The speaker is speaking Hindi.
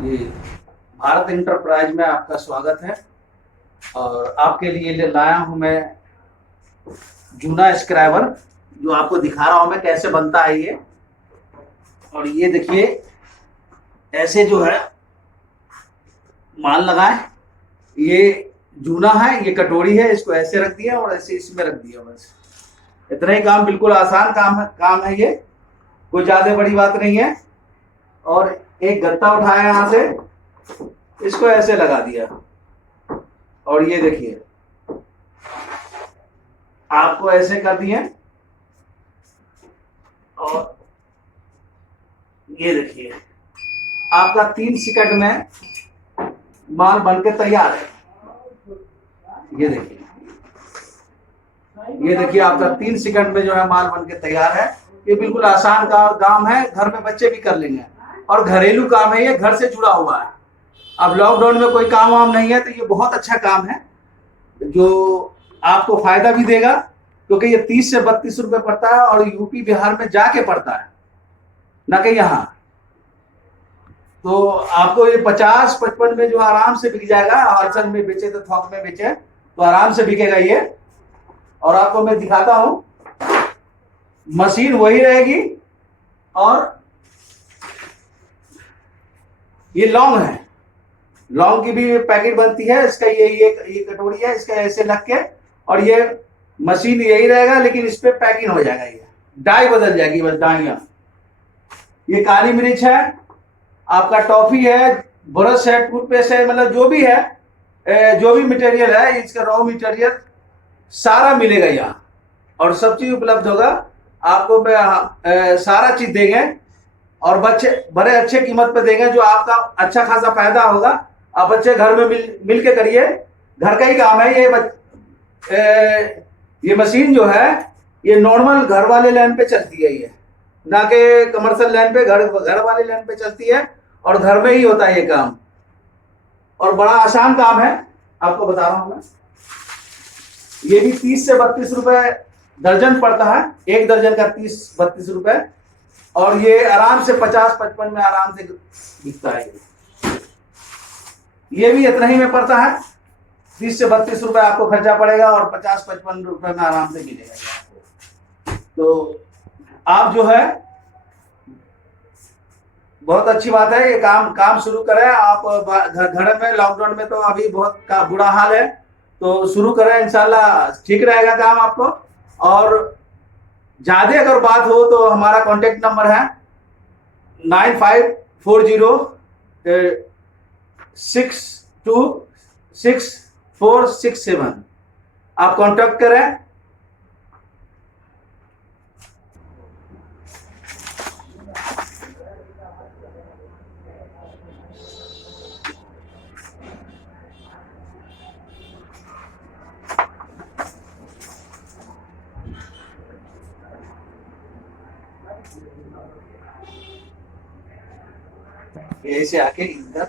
ये भारत इंटरप्राइज में आपका स्वागत है। और आपके लिए लाया हूं मैं जूना स्क्रैबर, जो आपको दिखा रहा हूं मैं कैसे बनता है ये। और ये देखिए, ऐसे जो है माल लगाए, ये जूना है, ये कटोरी है, इसको ऐसे रख दिया और ऐसे इसमें रख दिया, बस इतना ही काम। बिल्कुल आसान काम है ये, कोई ज्यादा बड़ी बात नहीं है। और एक गत्ता उठाया यहां से, इसको ऐसे लगा दिया और ये देखिए आपको ऐसे कर दिए। और ये देखिए आपका 3 सेकंड में माल बनके तैयार है। ये देखिए आपका 3 सेकंड में जो है माल बनके तैयार है। ये बिल्कुल आसान काम है, घर में बच्चे भी कर लेंगे और घरेलू काम है, ये घर से जुड़ा हुआ है। अब लॉकडाउन में कोई काम वाम नहीं है तो ये बहुत अच्छा काम है जो आपको फायदा भी देगा, क्योंकि ये 30 से 32 रुपए पड़ता है और यूपी बिहार में जाके पड़ता है, ना कि यहाँ। तो आपको ये 50-55 में जो आराम से बिक जाएगा। होलसेल में बेचे तो थोक में बेचे तो आराम से बिकेगा ये। और आपको मैं दिखाता हूं, मशीन वही रहेगी और ये लौंग है, लौंग की भी पैकेट बनती है। इसका ये कटोरी है, इसका ऐसे लग के, और ये मशीन यही रहेगा, लेकिन इस पे पैकिंग हो जाएगा। ये डाई बदल जाएगी, बस डाइयां। ये काली मिर्च है, आपका टॉफी है, ब्रश है, टूथपेस्ट है, मतलब जो भी है, जो भी मटेरियल है, इसका रॉ मटेरियल सारा मिलेगा यहाँ और सब चीज उपलब्ध होगा आपको। सारा चीज देंगे और बच्चे बड़े अच्छे कीमत पे देंगे, जो आपका अच्छा खासा फायदा होगा। आप बच्चे घर में मिल के करिए, घर का ही काम है ये। ये मशीन जो है ये नॉर्मल घर वाले लाइन पे चलती है, ये ना कि कमर्शियल लाइन पे, घर वाले लाइन पे चलती है और घर में ही होता है ये काम। और बड़ा आसान काम है, आपको बता रहा हूं मैं। ये भी 30 से 32 रुपए दर्जन पड़ता है, एक दर्जन का 30-32 रुपए। और ये आराम से 50-55 में आराम से बिकता है। ये भी इतना ही में पड़ता है, 30 से 32 रुपए आपको खर्चा पड़ेगा और 50-55 रुपए में आराम से मिलेगा ये आपको। तो आप जो है, बहुत अच्छी बात है, ये काम शुरू करें आप। घर में लॉकडाउन में तो अभी बहुत बुरा हाल है, तो शुरू करें, इंशाल्लाह ठीक रहेगा काम आपको। और ज्यादा अगर बात हो तो हमारा कांटेक्ट नंबर है 9540626467। आप कांटेक्ट करें। ऐसे आके इधर